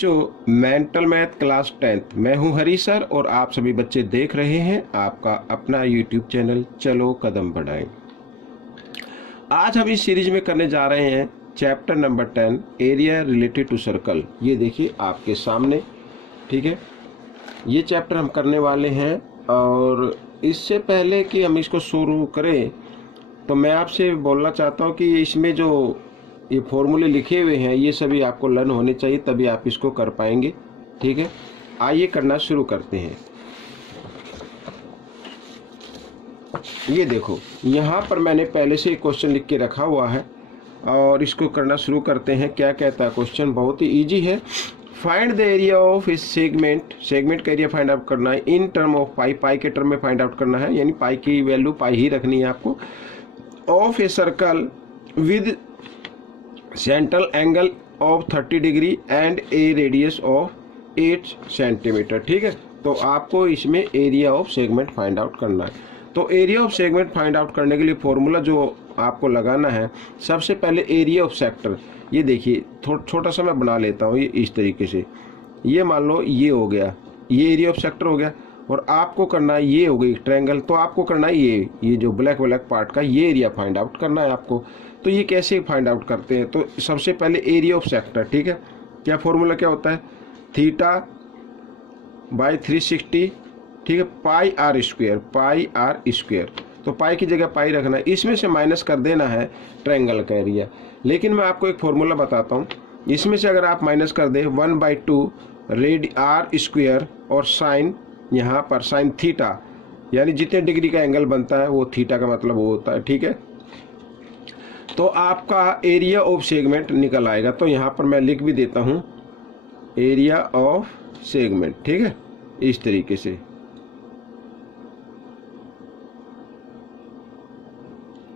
बच्चों, mental math class 10th, मैं हूं हरी सर और आप सभी बच्चे देख रहे हैं आपका अपना यूट्यूब चैनल चलो कदम बढ़ाएं। आज हम इस सीरीज में करने जा रहे हैं chapter number 10, area related to circle. ये देखिए आपके सामने, ठीक है, ये चैप्टर हम करने वाले हैं। और इससे पहले कि हम इसको शुरू करें तो मैं आपसे बोलना चाहता हूँ कि इसमें जो ये फॉर्मूले लिखे हुए हैं ये सभी आपको लर्न होने चाहिए, तभी आप इसको कर पाएंगे। ठीक है, आइए करना शुरू करते हैं। ये देखो, यहाँ पर मैंने पहले से एक क्वेश्चन लिख के रखा हुआ है और इसको करना शुरू करते हैं। क्या कहता है क्वेश्चन? बहुत ही इजी है। Find the area of A segment, segment का एरिया फाइंड आउट करना है इन टर्म ऑफ पाई, पाई के टर्म में फाइंड आउट करना है, यानी पाई की वैल्यू पाई ही रखनी है आपको। Of a circle with central angle of 30 degree and A radius of 8 centimetre. ठीक है, तो आपको इसमें area of segment find out करना है। तो area of segment find out करने के लिए फॉर्मूला जो आपको लगाना है, सबसे पहले एरिया ऑफ सेक्टर। ये देखिए, छोटा सा मैं बना लेता हूँ ये इस तरीके से। ये मान लो ये हो गया, ये एरिया ऑफ सेक्टर हो गया, और आपको करना है ये हो गई ट्रायंगल, तो आपको करना है ये जो ब्लैक ब्लैक पार्ट का ये एरिया फाइंड आउट करना है आपको। तो ये कैसे फाइंड आउट करते हैं? तो सबसे पहले एरिया ऑफ सेक्टर, ठीक है, क्या फॉर्मूला क्या होता है? थीटा बाय 360, ठीक है, pi r square, pi r square. तो पाई की जगह पाई रखना है, इसमें से माइनस कर देना है ट्रायंगल का एरिया। लेकिन मैं आपको एक फॉर्मूला बताता हूँ, इसमें से अगर आप माइनस कर दे 1/2 रेड आर स्क्वायर और साइन, यहाँ पर साइन थीटा, यानी जितने डिग्री का एंगल बनता है वो थीटा का मतलब वो होता है। ठीक है, तो आपका एरिया ऑफ सेगमेंट निकल आएगा। तो यहाँ पर मैं लिख भी देता हूँ एरिया ऑफ सेगमेंट, ठीक है, इस तरीके से।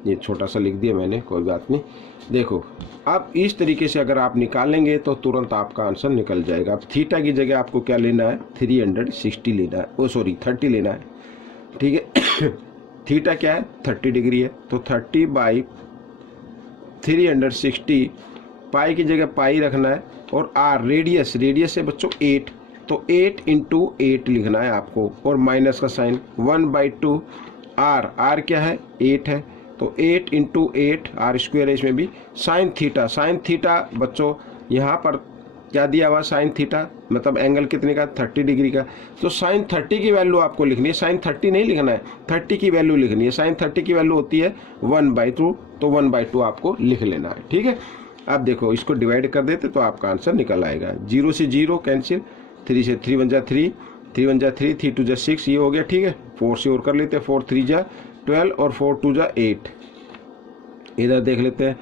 ये छोटा सा लिख दिया मैंने, कोई बात नहीं। देखो, अब इस तरीके से अगर आप निकालेंगे तो तुरंत आपका आंसर निकल जाएगा। अब थीटा की जगह आपको क्या लेना है? 360 लेना है, 30 लेना है। ठीक है, थीटा क्या है? 30 डिग्री है, तो 30/360, पाई की जगह पाई रखना है, और आर रेडियस, रेडियस है बच्चों 8, तो 8 × 8 लिखना है आपको, और माइनस का साइन 1/2 आर, आर क्या है? 8 है, तो 8 × 8 आर स्क्वायर है इसमें भी। साइन थीटा, साइन थीटा बच्चों यहाँ पर क्या दिया हुआ? साइन थीटा मतलब एंगल कितने का? 30 डिग्री का। तो साइन 30 की वैल्यू आपको लिखनी है, साइन 30 नहीं लिखना है, 30 की वैल्यू लिखनी है। साइन 30 की वैल्यू होती है 1/2, तो 1/2 आपको लिख लेना है। ठीक है, अब देखो इसको डिवाइड कर देते तो आपका आंसर निकल आएगा। 0 से 0 कैंसिल, 3 से 3 1 जा 3, 3 1 जा 3, 3 2 जा 6, ये हो गया। ठीक है, 4 से और कर लेते हैं, 4 3 जा 12 और 4 2 जा 8। इधर देख लेते हैं,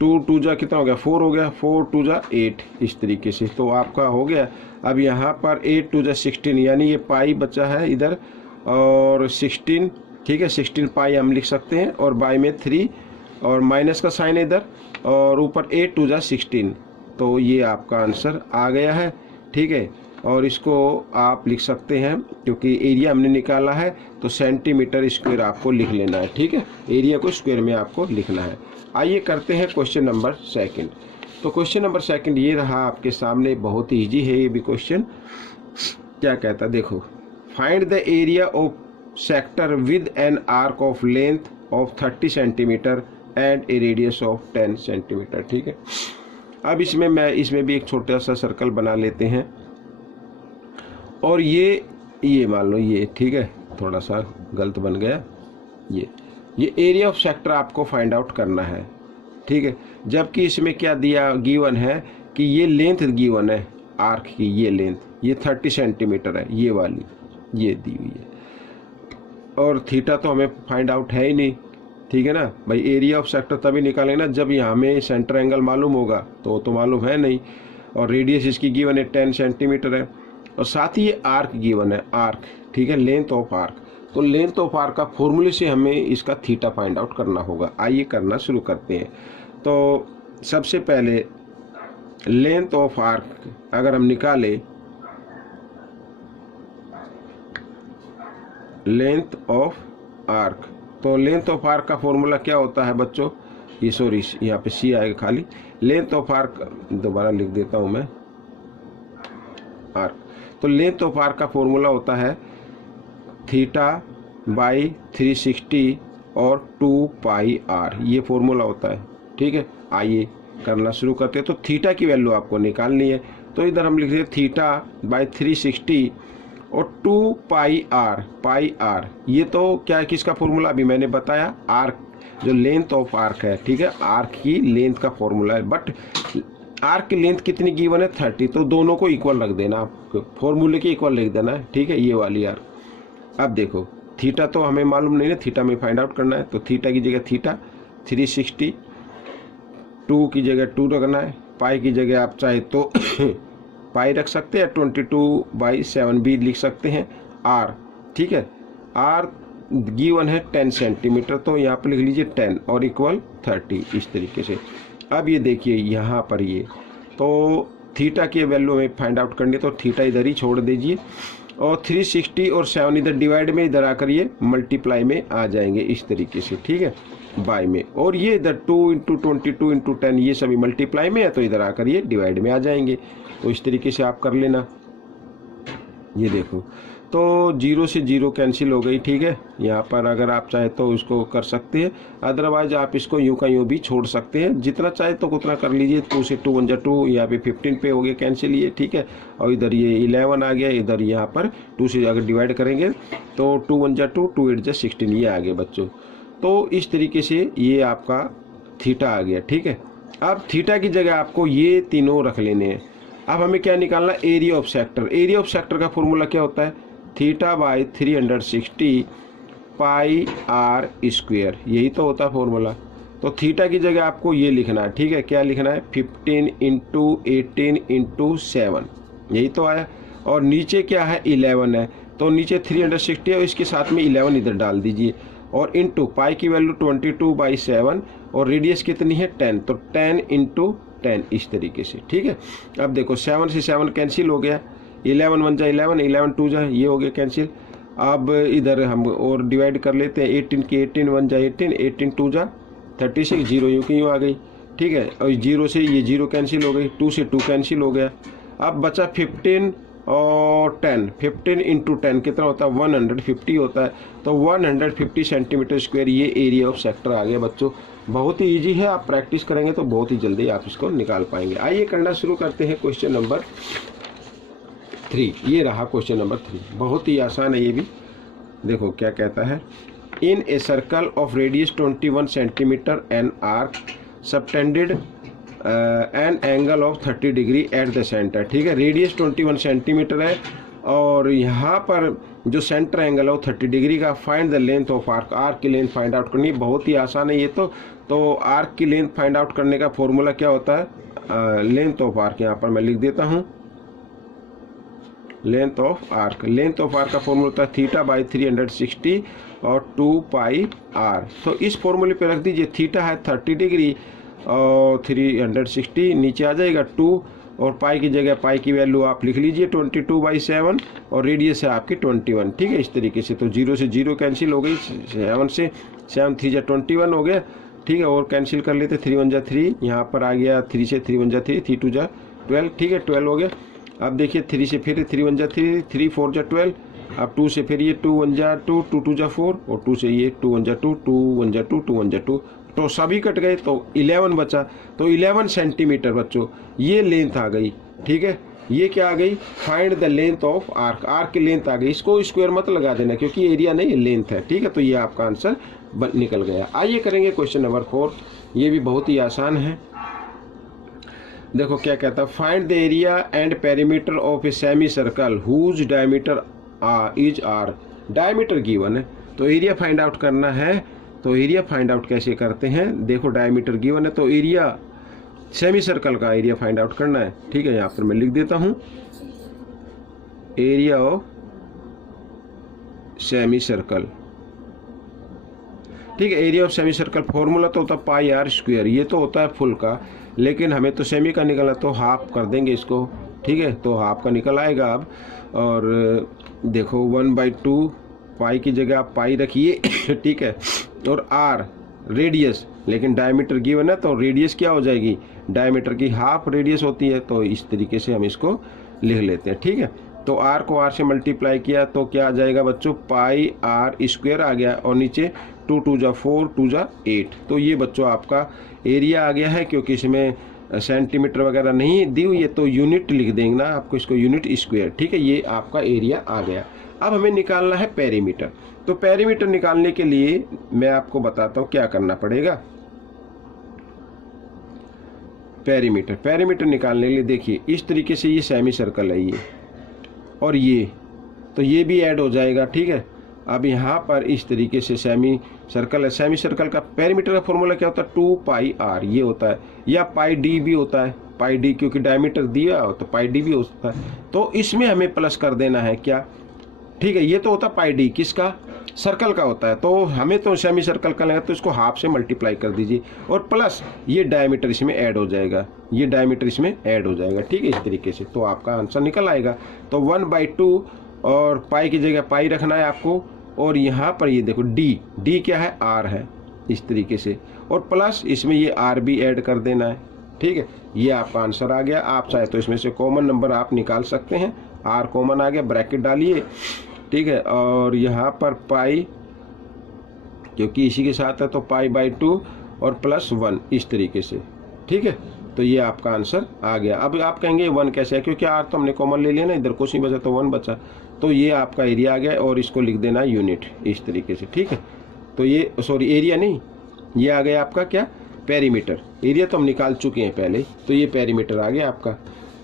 2 2 जा कितना हो गया? 4 हो गया, 4 2 जा 8, इस तरीके से तो आपका हो गया। अब यहाँ पर 8 2 जा 16, यानी ये पाई बचा है इधर, और 16, ठीक है, 16 पाई हम लिख सकते हैं, और बाई में 3 और माइनस का साइन इधर, और ऊपर 8 2 जा 16, तो ये आपका आंसर आ गया है। ठीक है, और इसको आप लिख सकते हैं, क्योंकि एरिया हमने निकाला है तो सेंटीमीटर स्क्वायर आपको लिख लेना है। ठीक है, एरिया को स्क्वायर में आपको लिखना है। आइए करते हैं क्वेश्चन नंबर 2। तो क्वेश्चन नंबर 2 ये रहा आपके सामने, बहुत ही ईजी है ये भी क्वेश्चन। क्या कहता है देखो, find the area of sector with an arc of length of 30 centimetre and A radius of 10 centimetre. ठीक है, अब इसमें भी एक छोटा सा सर्कल बना लेते हैं, और ये मान लो ये, ठीक है, थोड़ा सा गलत बन गया। ये एरिया ऑफ सेक्टर आपको फाइंड आउट करना है। ठीक है, जबकि इसमें क्या दिया गिवन है कि ये लेंथ गिवन है आर्क की, ये लेंथ ये 30 सेंटीमीटर है, ये वाली ये दी हुई है, और थीटा तो हमें फाइंड आउट है ही नहीं। ठीक है ना भाई, एरिया ऑफ सेक्टर तभी निकालेंगे ना जब यहाँ हमें सेंटर एंगल मालूम होगा, तो मालूम है नहीं, और रेडियस इसकी गिवन है 10 सेंटीमीटर है, और साथ ही ये आर्क गिवन है, आर्क, ठीक है, लेंथ ऑफ आर्क। तो लेंथ ऑफ आर्क का फॉर्मूले से हमें इसका थीटा फाइंड आउट करना होगा। आइए करना शुरू करते हैं। तो सबसे पहले लेंथ ऑफ आर्क अगर हम निकालें, लेंथ ऑफ आर्क, तो लेंथ ऑफ आर्क का फॉर्मूला क्या होता है बच्चों? ये सॉरी, यहाँ पे सी आएगा खाली। लेंथ ऑफ आर्क दोबारा लिख देता हूँ मैं, आर्क। तो लेंथ ऑफ आर्क का फॉर्मूला होता है थीटा बाई 360 और 2 पाई आर, ये फॉर्मूला होता है। ठीक है, आइए करना शुरू करते हैं। तो थीटा की वैल्यू आपको निकालनी है, तो इधर हम लिख रहे हैं थीटा बाई 360 और 2 पाई आर, ये तो क्या है, किसका फॉर्मूला अभी मैंने बताया, आर्क जो लेंथ ऑफ आर्क है। ठीक है, आर्क की लेंथ का फॉर्मूला है, बट आर्क की लेंथ कितनी गिवन है 30, तो दोनों को इक्वल रख देना, आपको फॉर्मूले के इक्वल लिख देना है। ठीक है, ये वाली आर्क। अब देखो थीटा तो हमें मालूम नहीं है, थीटा में फाइंड आउट करना है, तो थीटा की जगह थीटा 360, 2 की जगह 2 रखना है, पाई की जगह आप चाहे तो पाई रख सकते हैं, 22/7 भी लिख सकते हैं। आर, ठीक है, आर गिवन है 10 सेंटीमीटर, तो यहाँ पर लिख लीजिए 10 और इक्वल 30, इस तरीके से। अब ये देखिए यहाँ पर ये तो थीटा की वैल्यू में फाइंड आउट करनी है, तो थीटा इधर ही छोड़ दीजिए और 360 और 7 इधर डिवाइड में, इधर आकर ये मल्टीप्लाई में आ जाएंगे इस तरीके से। ठीक है, बाय में, और ये इधर 2 × 22 × 10 ये सभी मल्टीप्लाई में है, तो इधर आकर ये डिवाइड में आ जाएंगे। तो इस तरीके से आप कर लेना। ये देखो तो 0 से 0 कैंसिल हो गई। ठीक है, यहाँ पर अगर आप चाहे तो इसको कर सकते हैं, अदरवाइज आप इसको यूँ का यूँ भी छोड़ सकते हैं, जितना चाहे तो उतना कर लीजिए। 2 से 2 × 1 = 2, यहाँ पे 15 पे हो गया कैंसिल ये। ठीक है, और इधर ये 11 आ गया, इधर यहाँ पर 2 से अगर डिवाइड करेंगे तो 2 × 1 = 2, 2 × 8 = 16, ये आ गया बच्चों। तो इस तरीके से ये आपका थीटा आ गया। ठीक है, अब थीटा की जगह आपको ये तीनों रख लेने हैं। अब हमें क्या निकालना, area of sector. Area of sector का फॉर्मूला क्या होता है, theta by 360 pi r square, यही तो होता है फॉर्मूला। तो थीटा की जगह आपको ये लिखना है। ठीक है, क्या लिखना है, 15 × 18 × 7, यही तो आया। और नीचे क्या है, 11 है, तो नीचे 360 है और इसके साथ में 11 इधर डाल दीजिए, और इंटू पाई की वैल्यू 22/7 और रेडियस कितनी है 10, तो 10 × 10 इस तरीके से। ठीक है, अब देखो 7 से 7 कैंसिल हो गया, 11 × 1 = 11, 11 × 2 = ये हो गया कैंसिल। अब इधर हम और डिवाइड कर लेते हैं, 18 की 18 1 = 18, 18 × 2 = 36, 0 यूँ की यूँ आ गई। ठीक है, और 0 से ये 0 कैंसिल हो गई, 2 से 2 कैंसिल हो गया। अब बचा 15 और 10, 15 × 10 कितना होता है, 150 होता है, तो 150 सेंटीमीटर स्क्वायर ये एरिया ऑफ सेक्टर आ गया बच्चों। बहुत ही इजी है, आप प्रैक्टिस करेंगे तो बहुत ही जल्दी आप इसको निकाल पाएंगे। आइए करना शुरू करते हैं क्वेश्चन नंबर 3। ये रहा क्वेश्चन नंबर 3, बहुत ही आसान है ये भी। देखो क्या कहता है, in a circle of radius 21 centimetre an arc subtended an angle of 30 degree at the centre. ठीक है, रेडियस 21 सेंटीमीटर है और यहाँ पर जो सेंटर एंगल है वो 30 डिग्री का। Find the length of arc, arc की लेंथ फाइंड आउट करनी है, बहुत ही आसान है ये तो आर्क की लेंथ फाइंड आउट करने का फॉर्मूला क्या होता है, लेंथ ऑफ आर्क, यहाँ पर मैं लिख देता हूँ length of arc. Length of arc का फॉर्मूला होता है थीटा बाई 360 और 2 पाई आर। तो इस फॉर्मूले पे रख दीजिए, थीटा है 30 डिग्री और 360 नीचे आ जाएगा 2, और पाई की जगह पाई की वैल्यू आप लिख लीजिए 22/7 और रेडियस है आपकी 21। ठीक है, इस तरीके से। तो 0 से 0 कैंसिल हो गई, 7 से 7 3 = 21 हो गया। ठीक है, और कैंसिल कर लेते, 3 1 = 3, यहाँ पर आ गया 3 से 3 1 = 3, 3 2 = 12। ठीक है, 12 हो गया। अब देखिए 3 से फिर 3 1 = 3, 3 4 = 12। अब 2 से फिर ये 2 1 = 2, 2 2 = 4, और 2 से ये 2 1 = 2, 2 1 = 2, 2 1 = 2, तो सभी कट गए, तो 11 बचा। तो 11 सेंटीमीटर बच्चों ये लेंथ आ गई। ठीक है, ये क्या आ गई, find the length of arc, arc की लेंथ आ गई। इसको स्क्वायर मत लगा देना क्योंकि एरिया नहीं लेंथ है। ठीक है, तो ये आपका आंसर निकल गया। आइए करेंगे क्वेश्चन नंबर 4, ये भी बहुत ही आसान है। देखो क्या कहता है, find the area and perimeter of a semicircle whose diameter is r. Diameter given है तो एरिया फाइंड आउट करना है। तो एरिया फाइंड आउट कैसे करते हैं, देखो डायमीटर गिवन है तो एरिया सेमी सर्कल का एरिया फाइंड आउट करना है। ठीक है, यहाँ पर मैं लिख देता हूँ एरिया ऑफ सेमी सर्कल। ठीक है, area of semi circle formula तो होता है पाई आर स्क्वायर, ये तो होता है फुल का, लेकिन हमें तो सेमी का निकला तो हाफ कर देंगे इसको। ठीक है, तो हाफ का निकल आएगा अब। और देखो 1/2 पाई की जगह आप पाई रखिए। ठीक है, और आर रेडियस, लेकिन डायमीटर गिवन है तो रेडियस क्या हो जाएगी, डायमीटर की हाफ रेडियस होती है। तो इस तरीके से हम इसको लिख लेते हैं, ठीक है। तो r को r से मल्टीप्लाई किया तो क्या आ जाएगा बच्चों, पाई आर स्क्वायर आ गया, और नीचे 2 2 जा 4 2 जा 8। तो ये बच्चों आपका एरिया आ गया है, क्योंकि इसमें सेंटीमीटर वगैरह नहीं दी हुई है तो यूनिट लिख देंगे ना आपको, इसको यूनिट स्क्वायर, ठीक है। ये आपका एरिया आ गया। अब हमें निकालना है पेरीमीटर। तो पेरीमीटर निकालने के लिए मैं आपको बताता हूँ क्या करना पड़ेगा। पेरीमीटर निकालने के लिए देखिए इस तरीके से ये सेमी सर्कल है ये, और ये तो ये भी ऐड हो जाएगा, ठीक है। अब यहाँ पर इस तरीके से सेमी सर्कल है। सेमी सर्कल का पेरीमीटर का फॉर्मूला क्या होता है, 2 पाई आर ये होता है, या पाई डी भी होता है, पाई डी क्योंकि डायमीटर दिया हो तो पाई डी भी होता है। तो इसमें हमें प्लस कर देना है क्या, ठीक है। ये तो होता है पाई डी, किसका, सर्कल का होता है। तो हमें तो सेमी सर्कल का लगा तो इसको हाफ से मल्टीप्लाई कर दीजिए, और प्लस ये डायमीटर इसमें ऐड हो जाएगा, ये डायमीटर इसमें ऐड हो जाएगा, ठीक है। इस तरीके से तो आपका आंसर निकल आएगा। तो 1/2 और पाई की जगह पाई रखना है आपको, और यहाँ पर ये देखो डी क्या है, आर है, इस तरीके से, और प्लस इसमें ये आर भी ऐड कर देना है, ठीक है। ये आपका आंसर आ गया। आप चाहे तो इसमें से कॉमन नंबर आप निकाल सकते हैं। आर कॉमन आ गया, ब्रैकेट डालिए, ठीक है। और यहाँ पर पाई क्योंकि इसी के साथ है तो पाई/2 और +1 इस तरीके से, ठीक है। तो ये आपका आंसर आ गया। अब आप कहेंगे 1 कैसे है, क्योंकि आर तो हमने कॉमन ले लिया ना, इधर कुछ नहीं बचा तो 1 बचा। तो ये आपका एरिया आ गया, और इसको लिख देना यूनिट इस तरीके से, ठीक है। तो ये सॉरी एरिया नहीं, ये आ गया आपका क्या, पेरीमीटर। एरिया तो हम निकाल चुके हैं पहले, तो ये पेरीमीटर आ गया आपका।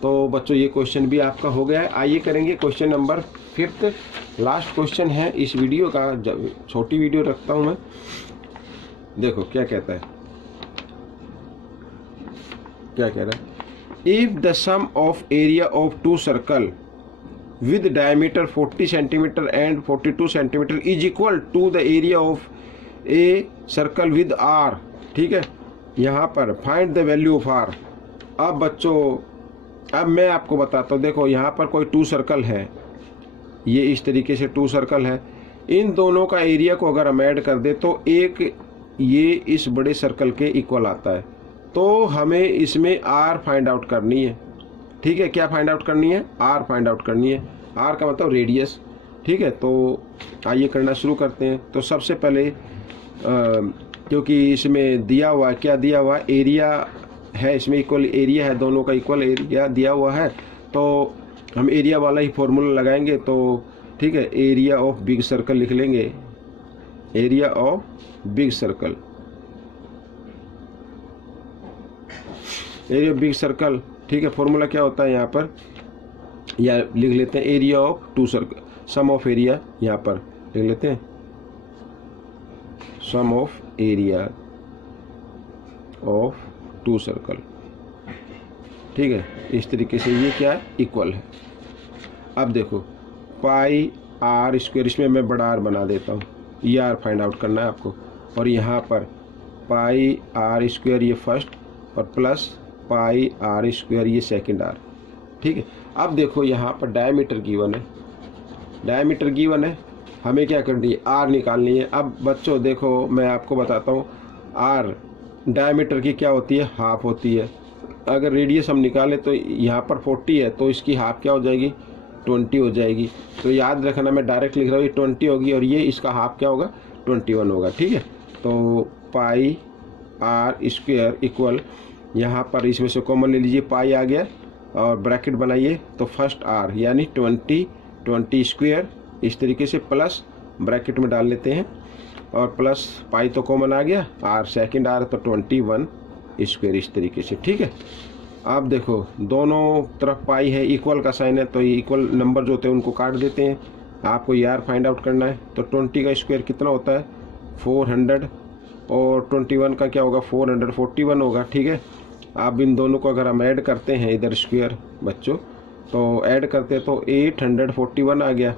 तो बच्चों ये क्वेश्चन भी आपका हो गया है। आइए करेंगे क्वेश्चन नंबर 5, लास्ट क्वेश्चन है इस वीडियो का। छोटी वीडियो रखता हूँ मैं, देखो क्या कहता है, क्या कह रहा है। If the sum of area of 2 circle with diameter 40 centimeter and 42 centimeter is equal to the area of a circle with r, ठीक है। यहाँ पर find the value of r। अब बच्चों अब मैं आपको बताता हूँ, देखो यहाँ पर कोई 2 सर्कल है, ये इस तरीके से 2 सर्कल है। इन दोनों का एरिया को अगर हम ऐड कर दे तो एक ये इस बड़े सर्कल के इक्वल आता है। तो हमें इसमें r फाइंड आउट करनी है, ठीक है। क्या फाइंड आउट करनी है, r फाइंड आउट करनी है। r का मतलब रेडियस, ठीक है। तो आइए करना शुरू करते हैं। तो सबसे पहले क्योंकि इसमें दिया हुआ क्या दिया हुआ एरिया है, इसमें इक्वल एरिया है, दोनों का इक्वल एरिया दिया हुआ है, तो हम एरिया वाला ही फॉर्मूला लगाएंगे। तो ठीक है, एरिया ऑफ बिग सर्कल लिख लेंगे, area of big circle, area of big circle, ठीक है। फॉर्मूला क्या होता है यहाँ पर, या लिख लेते हैं area of 2 circle, sum of area, यहाँ पर लिख लेते हैं sum of area of 2 circle, ठीक है। इस तरीके से ये क्या है, इक्वल है। अब देखो पाई आर स्क्वायर, इसमें मैं बड़ा आर बना देता हूँ, ये आर फाइंड आउट करना है आपको, और यहाँ पर पाई आर स्क्वायर ये फर्स्ट, और प्लस पाई आर स्क्वायर ये सेकंड आर, ठीक है। अब देखो यहाँ पर डायमीटर गिवन है, डायमीटर गिवन है, हमें क्या करनी है, आर निकालनी है। अब बच्चों देखो मैं आपको बताता हूँ, आर डायमीटर की क्या होती है, हाफ होती है। अगर रेडियस हम निकालें तो यहाँ पर 40 है, तो इसकी हाफ क्या हो जाएगी, 20 हो जाएगी। तो याद रखना, मैं डायरेक्ट लिख रहा हूँ, ये 20 होगी, और ये इसका हाफ क्या होगा, 21 होगा, ठीक है। तो पाई आर स्क्वायर इक्वल, यहाँ पर इसमें से कॉमन ले लीजिए, पाई आ गया, और ब्रैकेट बनाइए, तो फर्स्ट आर यानी 20 स्क्वायर, इस तरीके से प्लस ब्रैकेट में डाल लेते हैं, और प्लस पाई तो कॉमन आ गया, आर सेकंड आर तो 21 स्क्वायर, इस तरीके से, ठीक है। अब देखो दोनों तरफ पाई है, इक्वल का साइन है, तो ये इक्वल नंबर जो होते हैं उनको काट देते हैं। आपको ये आर फाइंड आउट करना है, तो 20 का स्क्वायर कितना होता है, 400, और 21 का क्या होगा, 441 होगा, ठीक है। आप इन दोनों को अगर हम ऐड करते हैं इधर स्क्वायर बच्चों, तो ऐड करते तो 841 आ गया,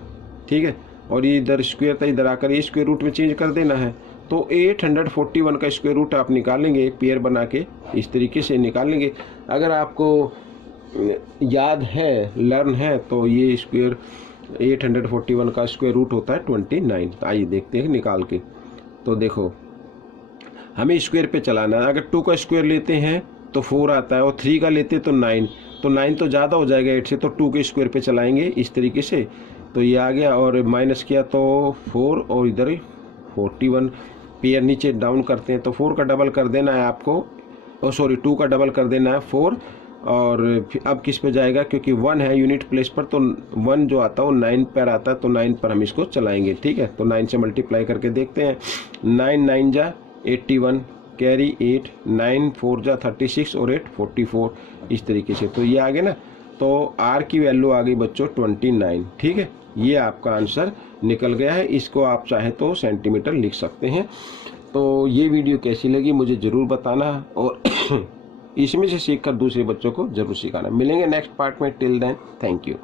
ठीक है। और ये इधर स्क्वायर था, इधर आकर ये स्क्वायर रूट में चेंज कर देना है, तो 841 का स्क्वायर रूट आप निकालेंगे, पेयर बना के इस तरीके से निकालेंगे। अगर आपको याद है, लर्न है, तो ये स्क्वायर 841 का स्क्वायर रूट होता है 29। तो आइए देखते हैं निकाल के। तो देखो हमें स्क्वायर पे चलाना है, अगर 2 का स्क्वायर लेते हैं तो 4 आता है, और 3 का लेते तो 9, तो 9 तो ज़्यादा हो जाएगा 8 से, तो 2 के स्क्वायर पे चलाएंगे इस तरीके से, तो ये आ गया। और माइनस किया तो 4 और इधर 41, पेयर नीचे डाउन करते हैं तो 4 का डबल कर देना है आपको, और सॉरी 2 का डबल कर देना है 4। और फिर अब किस पे जाएगा, क्योंकि 1 है यूनिट प्लेस पर, तो 1 जो आता है वो 9 पर आता है, तो 9 पर हम इसको चलाएंगे। ठीक है, तो 9 से मल्टीप्लाई करके देखते हैं। 9 9 जा 81, कैरी 8, 9 4 जा 36 और 8 44, इस तरीके से। तो ये आ गया ना, तो आर की वैल्यू आ गई बच्चों 29। ठीक है, ये आपका आंसर निकल गया है। इसको आप चाहे तो सेंटीमीटर लिख सकते हैं। तो ये वीडियो कैसी लगी मुझे ज़रूर बताना, और इसमें से सीखकर दूसरे बच्चों को ज़रूर सिखाना। मिलेंगे नेक्स्ट पार्ट में, टिल देन थैंक यू।